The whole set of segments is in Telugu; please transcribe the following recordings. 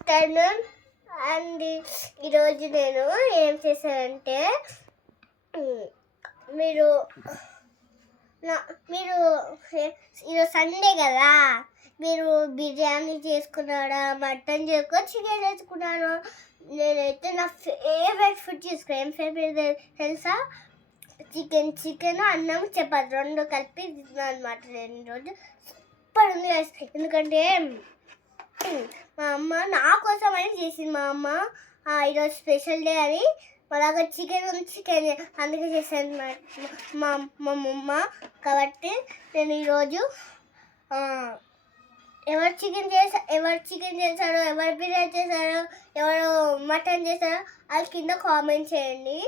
ఆఫ్టర్నూన్ అండ్ ఈరోజు నేను ఏం చేశానంటే మీరు మీరు ఈరోజు సండే కదా, మీరు బిర్యానీ చేసుకున్నారా, మటన్ చేసుకున్నా, చికెన్ చేసుకున్నాను. నేనైతే నా ఫేవరెట్ ఫుడ్ చేసుకున్నాను. ఏం ఫేవరెట్ తెలుసా? చికెన్ అన్నం చపాతి రెండు కలిపి తిన్నాను అనమాట. నేను రోజు సూపర్ ఉంది. ఎందుకంటే మా అమ్మ నా కోసం అని చేసింది. మా అమ్మ ఈరోజు స్పెషల్ డే అని అలాగా చికెన్ అందుకే చేశాను మా అమ్మ. కాబట్టి నేను ఈరోజు ఎవరు చికెన్ చేశారో, ఎవరు బిర్యానీ చేశారో, ఎవరు మటన్ చేశారో అది కింద కామెంట్ చేయండి.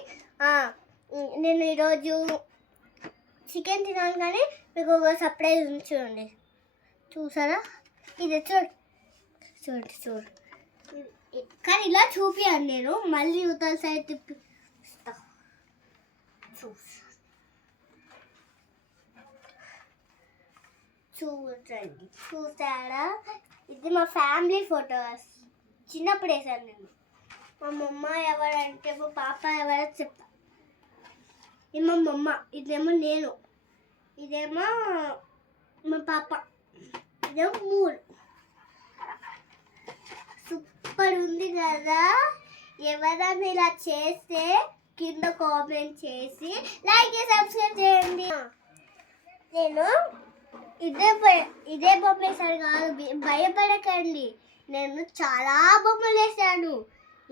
నేను ఈరోజు చికెన్ తినాను, కానీ మీకు ఒక సర్ప్రైజ్ ఉంది. చూడండి, చూసారా? ఇది చూడు కానీ ఇలా చూపియాను. నేను మళ్ళీ ఉత్తర సైడ్ తిప్పిస్తా. చూడండి, చూసారా? ఇది మా ఫ్యామిలీ ఫొటోస్. చిన్నప్పుడు వేసాను నేను. మా మమ్మ ఎవరంటే మా పాప ఎవరో చెప్తా. ఇది మా మమ్మ, ఇదేమో నేను, ఇదేమో మా పాప, ఇదేమో మూడు. సూపర్ ఉంది కదా? ఎవరైనా ఇలా చేస్తే కింద కామెంట్ చేసి లైక్ సబ్స్క్రైబ్ చేయండి. నేను ఇదే బొమ్మ వేసాను కాదు, భయపడకండి. నేను చాలా బొమ్మలు వేసాను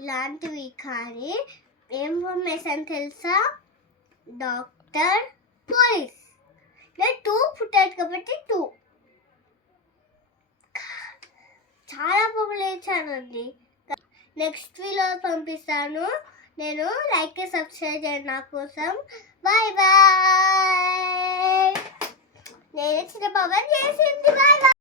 ఇలాంటివి. కానీ ఏం బొమ్మ వేసాను తెలుసా? Doctor, police. నేను 2 పుట్టాడు కాబట్టి 2 చాలా బొమ్మలు వేసానండి. నెక్స్ట్ వీడియో పంపిస్తాను. నేను లైక్ సబ్స్క్రైబ్ చేయండి నా కోసం. Bye bye. నేను చిన్న బాబా చేసింది. బాయ్.